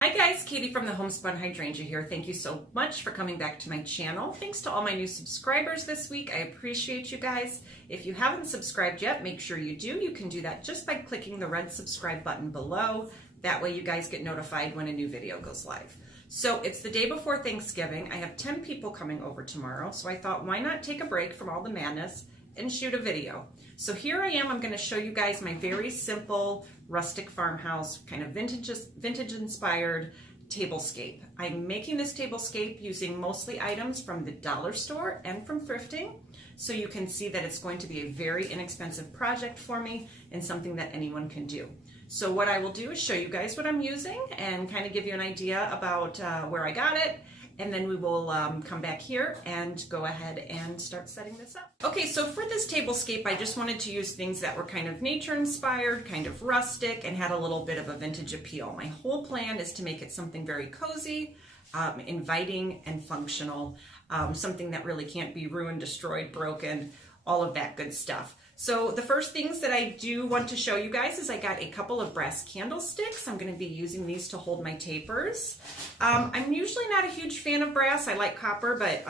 Hi guys, Katie from the Homespun Hydrangea here. Thank you so much for coming back to my channel. Thanks to all my new subscribers this week. I appreciate you guys. If you haven't subscribed yet, make sure you do. You can do that just by clicking the red subscribe button below. That way you guys get notified when a new video goes live. So it's the day before Thanksgiving. I have 10 people coming over tomorrow, so I thought why not take a break from all the madness and shoot a video. So here I am. I'm going to show you guys my very simple rustic farmhouse, kind of vintage inspired tablescape. I'm making this tablescape using mostly items from the dollar store and from thrifting. So you can see that it's going to be a very inexpensive project for me and something that anyone can do. So what I will do is show you guys what I'm using and kind of give you an idea about where I got it. And then we will come back here and go ahead and start setting this up. Okay, so for this tablescape, I just wanted to use things that were kind of nature inspired, kind of rustic, and had a little bit of a vintage appeal. My whole plan is to make it something very cozy, inviting, and functional, something that really can't be ruined, destroyed, broken, all of that good stuff. So the first things that I do want to show you guys is I got a couple of brass candlesticks. I'm going to be using these to hold my tapers. I'm usually not a huge fan of brass. I like copper, but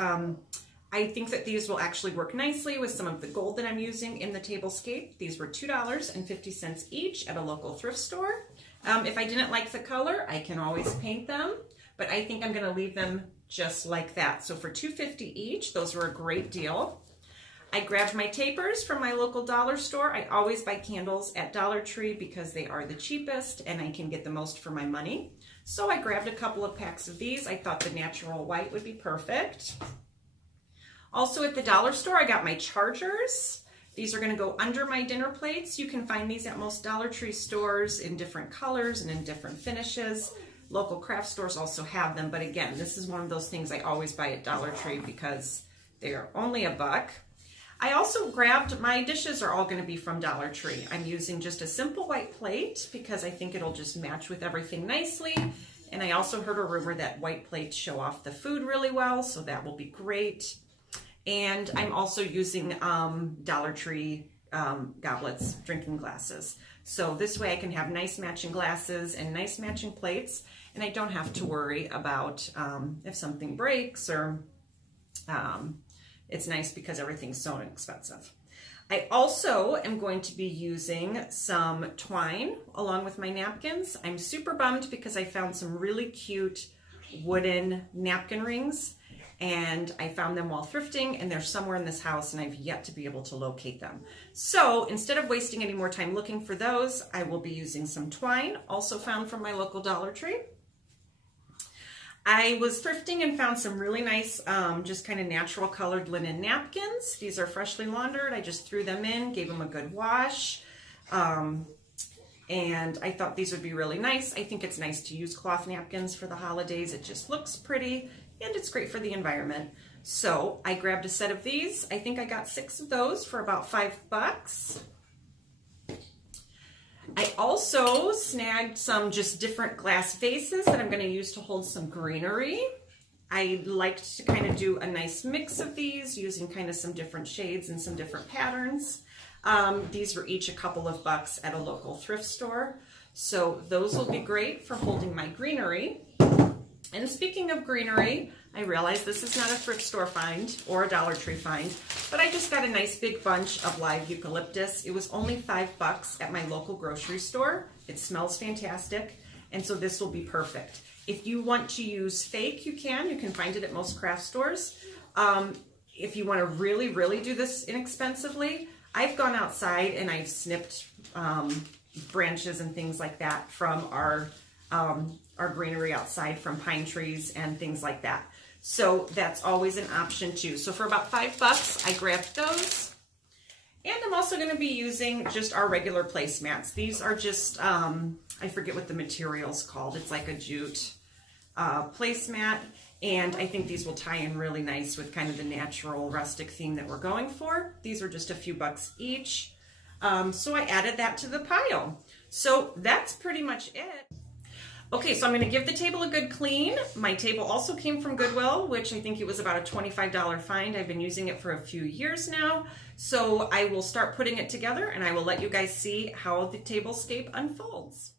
I think that these will actually work nicely with some of the gold that I'm using in the tablescape. These were $2.50 each at a local thrift store. If I didn't like the color, I can always paint them, but I think I'm going to leave them just like that. So for $2.50 each, those were a great deal. I grabbed my tapers from my local dollar store. I always buy candles at Dollar Tree because they are the cheapest and I can get the most for my money. So I grabbed a couple of packs of these. I thought the natural white would be perfect. Also at the dollar store, I got my chargers. These are going to go under my dinner plates. You can find these at most Dollar Tree stores in different colors and in different finishes. Local craft stores also have them, but again, this is one of those things I always buy at Dollar Tree because they are only $1. I also grabbed, my dishes are all going to be from Dollar Tree. I'm using just a simple white plate because I think it'll just match with everything nicely. And I also heard a rumor that white plates show off the food really well, so that will be great. And I'm also using Dollar Tree goblets, drinking glasses. So this way I can have nice matching glasses and nice matching plates, and I don't have to worry about if something breaks or it's nice because everything's so inexpensive. I also am going to be using some twine along with my napkins. I'm super bummed because I found some really cute wooden napkin rings and I found them while thrifting and they're somewhere in this house and I've yet to be able to locate them. So instead of wasting any more time looking for those, I will be using some twine, also found from my local Dollar Tree. I was thrifting and found some really nice, just kind of natural colored linen napkins. These are freshly laundered. I just threw them in, gave them a good wash. And I thought these would be really nice. I think it's nice to use cloth napkins for the holidays. It just looks pretty and it's great for the environment. So I grabbed a set of these. I think I got 6 of those for about $5. I also snagged some just different glass vases that I'm going to use to hold some greenery. I liked to kind of do a nice mix of these using kind of some different shades and some different patterns. These were each a couple of bucks at a local thrift store. So those will be great for holding my greenery. And speaking of greenery, I realize this is not a thrift store find or a Dollar Tree find, but I just got a nice big bunch of live eucalyptus. It was only $5 at my local grocery store. It smells fantastic, and so this will be perfect. If you want to use fake, you can find it at most craft stores. If you want to really, really do this inexpensively, I've gone outside and I've snipped branches and things like that from our greenery outside, from pine trees and things like that. So that's always an option too. So for about $5, I grabbed those. And I'm also going to be using just our regular placemats. These are just, I forget what the material's called. It's like a jute placemat. And I think these will tie in really nice with kind of the natural rustic theme that we're going for. These are just a few bucks each. So I added that to the pile. So that's pretty much it. Okay, so I'm going to give the table a good clean. My table also came from Goodwill, which I think it was about a $25 find. I've been using it for a few years now. So I will start putting it together and I will let you guys see how the tablescape unfolds.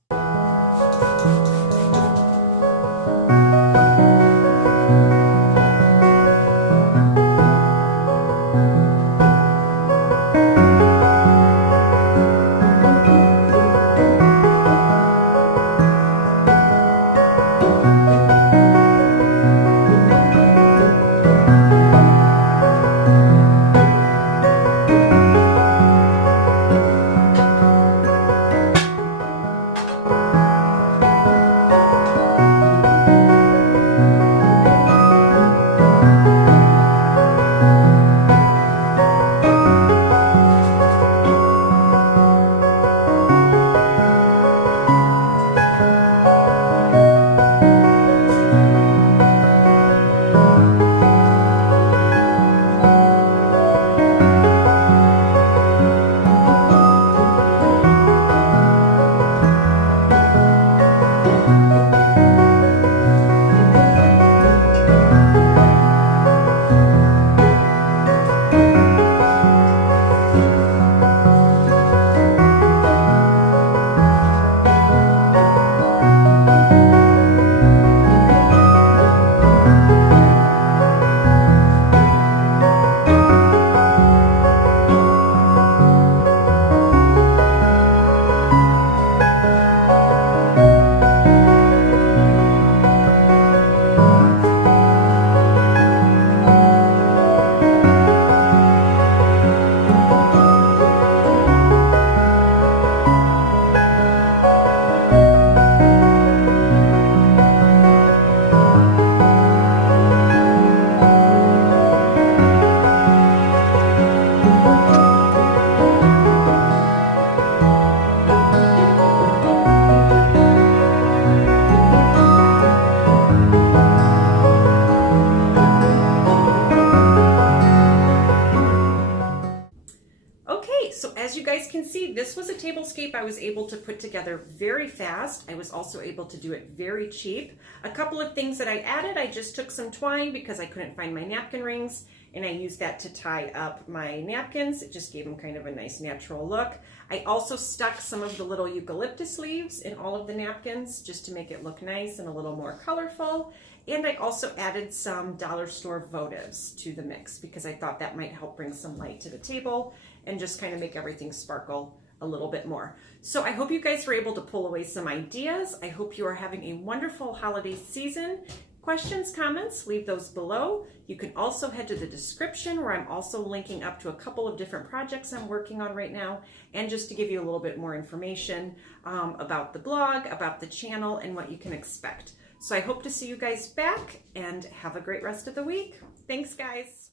This was a tablescape I was able to put together very fast. I was also able to do it very cheap. A couple of things that I added, I just took some twine because I couldn't find my napkin rings, and I used that to tie up my napkins. It just gave them kind of a nice natural look. I also stuck some of the little eucalyptus leaves in all of the napkins just to make it look nice and a little more colorful. And I also added some dollar store votives to the mix because I thought that might help bring some light to the table and just kind of make everything sparkle a little bit more. So I hope you guys were able to pull away some ideas. I hope you are having a wonderful holiday season. Questions, comments, leave those below. You can also head to the description where I'm also linking up to a couple of different projects I'm working on right now, and just to give you a little bit more information about the blog, about the channel, and what you can expect. So I hope to see you guys back, and have a great rest of the week. Thanks, guys.